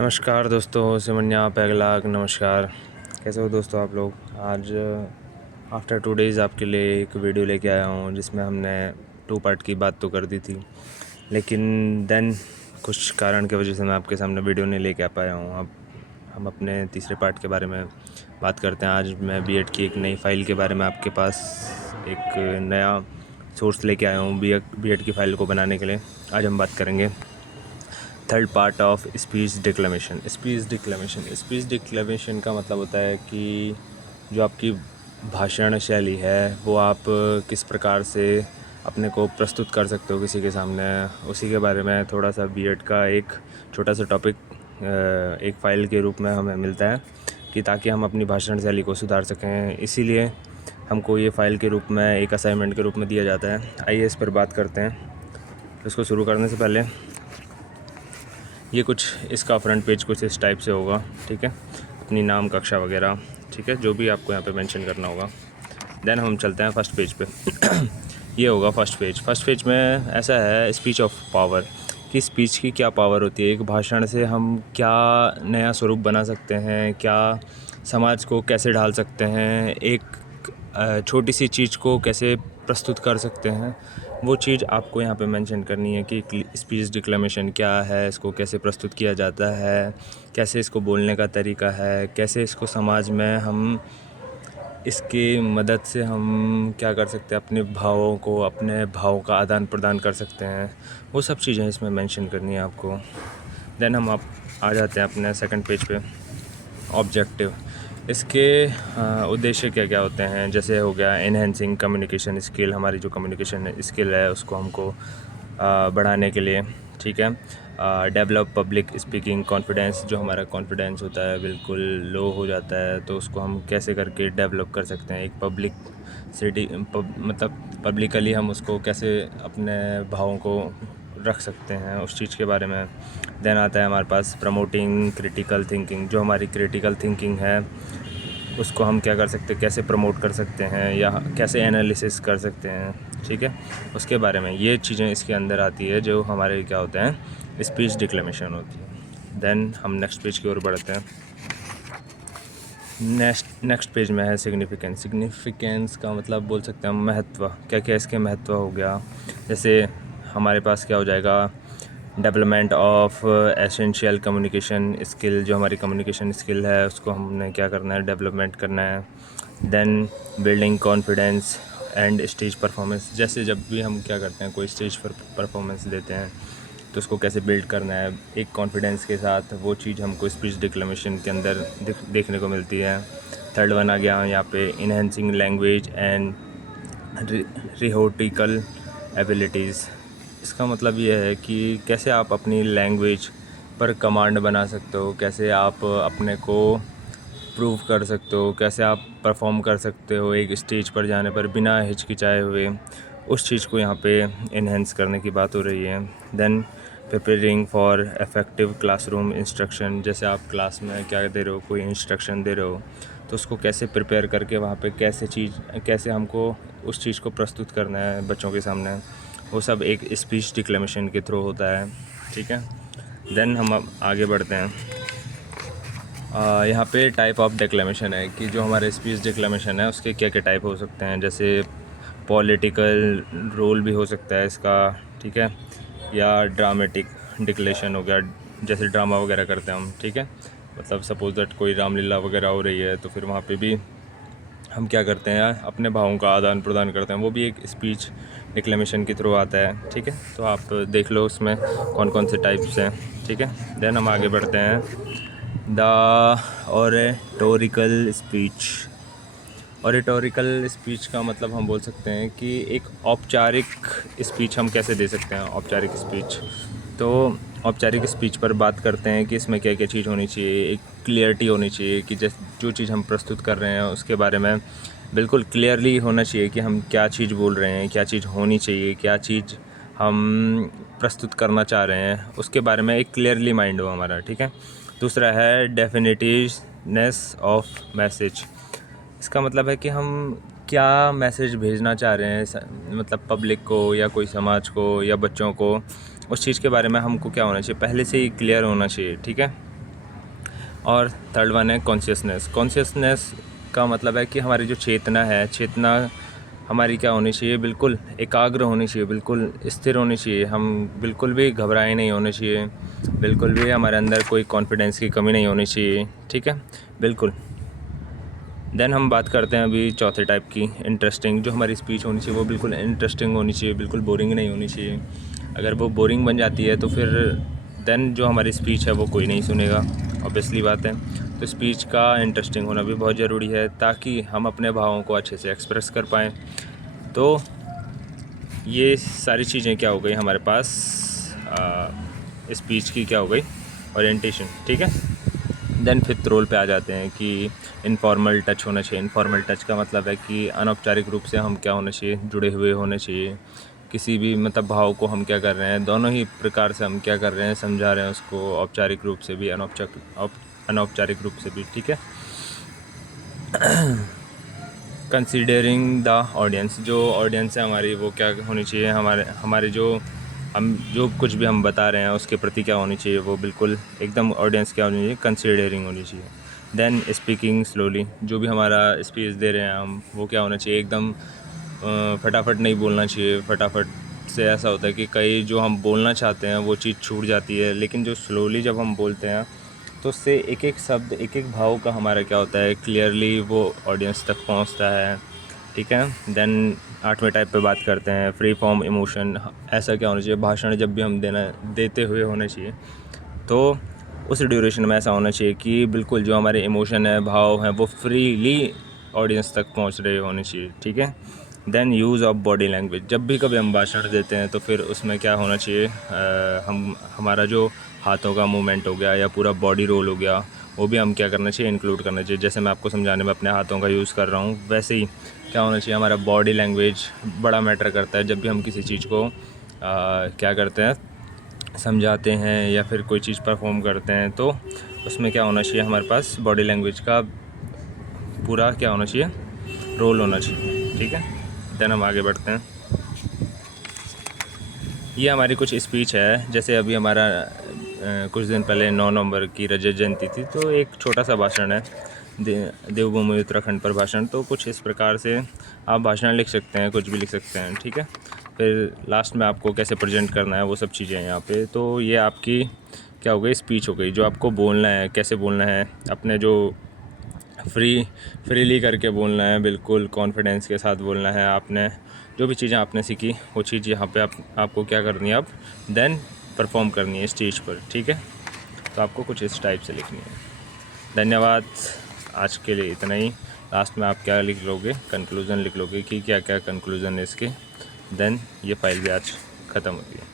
नमस्कार दोस्तों, सिमन्या पैगलाग नमस्कार। कैसे हो दोस्तों आप लोग। आज आफ्टर 2 डेज़ आपके लिए एक वीडियो लेके आया हूँ जिसमें हमने 2 पार्ट की बात तो कर दी थी, लेकिन देन कुछ कारण की वजह से मैं आपके सामने वीडियो नहीं लेके आ पाया हूँ। अब हम अपने तीसरे पार्ट के बारे में बात करते हैं। आज मैं बीएड की एक नई फ़ाइल के बारे में आपके पास एक नया सोर्स लेके आया हूँ बीएड की फ़ाइल को बनाने के लिए। आज हम बात करेंगे third part of speech डिक्लेमेशन। Speech डिक्लेमेशन का मतलब होता है कि जो आपकी भाषण शैली है वो आप किस प्रकार से अपने को प्रस्तुत कर सकते हो किसी के सामने, उसी के बारे में थोड़ा सा बीएड का एक छोटा सा टॉपिक एक फ़ाइल के रूप में हमें मिलता है कि ताकि हम अपनी भाषण शैली को सुधार सकें। इसीलिए हमको ये फ़ाइल के रूप में एक असाइनमेंट के रूप में दिया जाता है। आइए इस पर बात करते हैं। इसको शुरू करने से पहले ये कुछ इसका फ्रंट पेज कुछ इस टाइप से होगा, ठीक है। अपनी नाम, कक्षा वगैरह, ठीक है, जो भी आपको यहाँ पे मेंशन करना होगा। देन हम चलते हैं फर्स्ट पेज पे। ये होगा फर्स्ट पेज में ऐसा है स्पीच ऑफ पावर कि स्पीच की क्या पावर होती है। एक भाषण से हम क्या नया स्वरूप बना सकते हैं, क्या समाज को कैसे ढाल सकते हैं, एक छोटी सी चीज़ को कैसे प्रस्तुत कर सकते हैं, वो चीज़ आपको यहाँ पे मेंशन करनी है कि स्पीच डिक्लेमेशन क्या है, इसको कैसे प्रस्तुत किया जाता है, कैसे इसको बोलने का तरीका है, कैसे इसको समाज में हम इसकी मदद से हम क्या कर सकते हैं, अपने भावों को, अपने भावों का आदान प्रदान कर सकते हैं। वो सब चीज़ें इसमें मेंशन करनी है आपको। देन हम आप आ जाते हैं अपने सेकंड पेज पे, ऑब्जेक्टिव। इसके उद्देश्य क्या क्या होते हैं। जैसे हो गया एनहेंसिंग कम्युनिकेशन स्किल, हमारी जो कम्युनिकेशन स्किल है उसको हमको बढ़ाने के लिए, ठीक है। डेवलप पब्लिक स्पीकिंग कॉन्फिडेंस, जो हमारा कॉन्फिडेंस होता है बिल्कुल लो हो जाता है, तो उसको हम कैसे करके डेवलप कर सकते हैं। एक मतलब पब्लिकली हम उसको कैसे अपने भावों को रख सकते हैं, उस चीज़ के बारे में। देन आता है हमारे पास प्रमोटिंग क्रिटिकल थिंकिंग, जो हमारी क्रिटिकल थिंकिंग है उसको हम क्या कर सकते हैं, कैसे प्रमोट कर सकते हैं या कैसे एनालिसिस कर सकते हैं, ठीक है, उसके बारे में। ये चीज़ें इसके अंदर आती है जो हमारे क्या होते हैं, स्पीच डिक्लेमेशन होती है। देन हम नेक्स्ट पेज की ओर बढ़ते हैं। नेक्स्ट पेज में है सिग्निफिकेंस का मतलब बोल सकते हैं हम महत्व। क्या क्या इसके महत्व हो गया। जैसे हमारे पास क्या हो जाएगा, development of essential communication skill, जो हमारी कम्युनिकेशन स्किल है उसको हमने क्या करना है, डेवलपमेंट करना है। Then building confidence and stage performance, जैसे जब भी हम क्या करते हैं, कोई स्टेज पर परफॉर्मेंस देते हैं तो उसको कैसे बिल्ड करना है एक कॉन्फिडेंस के साथ, वो चीज़ हमको स्पीच डिक्लेमेशन के अंदर देखने को मिलती है। थर्ड वन आ गया यहाँ पे इन्हेंसिंग लैंग्वेज एंड रिहोटिकल एबिलिटीज़। इसका मतलब ये है कि कैसे आप अपनी लैंग्वेज पर कमांड बना सकते हो, कैसे आप अपने को प्रूव कर सकते हो, कैसे आप परफॉर्म कर सकते हो एक स्टेज पर जाने पर बिना हिचकिचाए हुए। उस चीज़ को यहाँ पे इन्हेंस करने की बात हो रही है। Then preparing for effective classroom instruction, जैसे आप क्लास में क्या दे रहे हो, कोई इंस्ट्रक्शन दे रहे हो तो उसको कैसे प्रिपेयर करके वहाँ पे कैसे हमको उस चीज़ को प्रस्तुत करना है बच्चों के सामने, वो सब एक स्पीच डिक्लेमेशन के थ्रू होता है, ठीक है। देन हम अब आगे बढ़ते हैं। यहाँ पे टाइप ऑफ डिक्लेमेशन है कि जो हमारे स्पीच डिक्लेमेशन है उसके क्या क्या टाइप हो सकते हैं। जैसे पॉलिटिकल रोल भी हो सकता है इसका, ठीक है, या ड्रामेटिक डिक्लेशन हो गया, जैसे ड्रामा वगैरह करते हैं हम, ठीक है। मतलब सपोज दैट कोई रामलीला वगैरह हो रही है तो फिर वहाँ पे भी हम क्या करते हैं, अपने भावों का आदान प्रदान करते हैं, वो भी एक स्पीच डिक्लेमेशन के थ्रू आता है, ठीक है। तो आप देख लो उसमें कौन कौन से टाइप्स हैं, ठीक है। देन हम आगे बढ़ते हैं, द ऑरेटोरिकल स्पीच। ऑरेटोरिकल स्पीच का मतलब हम बोल सकते हैं कि एक औपचारिक स्पीच हम कैसे दे सकते हैं। औपचारिक स्पीच, तो औपचारिक स्पीच पर बात करते हैं कि इसमें क्या क्या चीज़ होनी चाहिए। एक क्लियरिटी होनी चाहिए कि जो चीज़ हम प्रस्तुत कर रहे हैं उसके बारे में बिल्कुल क्लियरली होना चाहिए कि हम क्या चीज़ बोल रहे हैं, क्या चीज़ होनी चाहिए, क्या चीज़ हम प्रस्तुत करना चाह रहे हैं, उसके बारे में एक क्लियरली माइंड हो हमारा, ठीक है। दूसरा है डेफिनेटिवनेस ऑफ मैसेज। इसका मतलब है कि हम क्या मैसेज भेजना चाह रहे हैं, मतलब पब्लिक को या कोई समाज को या बच्चों को, उस चीज़ के बारे में हमको क्या होना चाहिए, पहले से ही क्लियर होना चाहिए, ठीक है। और थर्ड वन है कॉन्शियसनेस। कॉन्शियसनेस का मतलब है कि हमारी जो चेतना है, चेतना हमारी क्या होनी चाहिए, बिल्कुल एकाग्र होनी चाहिए, बिल्कुल स्थिर होनी चाहिए। हम बिल्कुल भी घबराए नहीं होने चाहिए, बिल्कुल भी हमारे अंदर कोई कॉन्फिडेंस की कमी नहीं होनी चाहिए, ठीक है, बिल्कुल। देन हम बात करते हैं अभी चौथे टाइप की, इंटरेस्टिंग। जो हमारी स्पीच होनी चाहिए वो बिल्कुल इंटरेस्टिंग होनी चाहिए, बिल्कुल बोरिंग नहीं होनी चाहिए। अगर वो बोरिंग बन जाती है तो फिर देन जो हमारी स्पीच है वो कोई नहीं सुनेगा, ऑब्वियसली बात है। तो स्पीच का इंटरेस्टिंग होना भी बहुत ज़रूरी है ताकि हम अपने भावों को अच्छे से एक्सप्रेस कर पाएँ। तो ये सारी चीज़ें क्या हो गई हमारे पास, स्पीच की क्या हो गई, ओरिएंटेशन, ठीक है। देन फिफ्थ रोल पे आ जाते हैं कि इनफॉर्मल टच होना चाहिए। इनफॉर्मल टच का मतलब है कि अनौपचारिक रूप से हम क्या होना चाहिए, जुड़े हुए होने चाहिए। किसी भी मतलब भाव को हम क्या कर रहे हैं, दोनों ही प्रकार से हम क्या कर रहे हैं, समझा रहे हैं उसको, औपचारिक रूप से भी, अनौपचारिक रूप से भी, ठीक है। कंसीडरिंग द ऑडियंस, जो ऑडियंस है हमारी वो क्या होनी चाहिए, हमारे जो हम जो कुछ भी हम बता रहे हैं उसके प्रति क्या होनी चाहिए, वो बिल्कुल एकदम ऑडियंस क्या होनी चाहिए, कंसीडरिंग होनी चाहिए। देन स्पीकिंग स्लोली, जो भी हमारा स्पीच दे रहे हैं हम, वो क्या होना चाहिए, एकदम फटाफट नहीं बोलना चाहिए। फटाफट से ऐसा होता है कि कई जो हम बोलना चाहते हैं वो चीज़ छूट जाती है, लेकिन जो स्लोली जब हम बोलते हैं तो उससे एक एक शब्द, एक एक भाव का हमारा क्या होता है, क्लियरली वो ऑडियंस तक पहुंचता है, ठीक है। देन आठवें टाइप पे बात करते हैं फ्री फॉर्म इमोशन। ऐसा क्या होना चाहिए, भाषण जब भी हम देते हुए होने चाहिए तो उस ड्यूरेशन में ऐसा होना चाहिए कि बिल्कुल जो हमारे इमोशन है, भाव हैं, वो फ्रीली ऑडियंस तक पहुंच रहे होने चाहिए, ठीक है। Then use of body language, जब भी कभी हम भाषण देते हैं तो फिर उसमें क्या होना चाहिए, हमारा जो हाथों का मूवमेंट हो गया या पूरा बॉडी रोल हो गया, वो भी हम क्या करना चाहिए, इंक्लूड करना चाहिए। जैसे मैं आपको समझाने में अपने हाथों का यूज़ कर रहा हूँ, वैसे ही क्या होना चाहिए, हमारा बॉडी लैंग्वेज बड़ा मैटर करता है। जब भी हम किसी चीज़ को क्या करते हैं, समझाते हैं या फिर कोई चीज़ परफॉर्म करते हैं, तो उसमें क्या होना चाहिए, हमारे पास बॉडी लैंग्वेज का पूरा क्या होना चाहिए, रोल होना चाहिए, ठीक है। देन हम आगे बढ़ते हैं। ये हमारी कुछ स्पीच है। जैसे अभी हमारा कुछ दिन पहले 9 नवंबर की रजत जयंती थी, तो एक छोटा सा भाषण है, देवभूमि उत्तराखंड पर भाषण। तो कुछ इस प्रकार से आप भाषण लिख सकते हैं, कुछ भी लिख सकते हैं, ठीक है। फिर लास्ट में आपको कैसे प्रेजेंट करना है वो सब चीज़ें हैं यहाँ पे। तो ये आपकी क्या हो गई, स्पीच हो गई। जो आपको बोलना है, कैसे बोलना है, अपने जो फ्रीली करके बोलना है, बिल्कुल कॉन्फिडेंस के साथ बोलना है। आपने जो भी चीज़ें आपने सीखी वो चीज़ यहाँ पे आपको क्या करनी है, अब देन परफॉर्म करनी है स्टेज पर, ठीक है। तो आपको कुछ इस टाइप से लिखनी है। धन्यवाद, आज के लिए इतना ही। लास्ट में आप क्या लिख लोगे, कंक्लूज़न लिख लोगे कि क्या क्या कंक्लूज़न है इसके। देन ये फाइल भी आज ख़त्म होती है।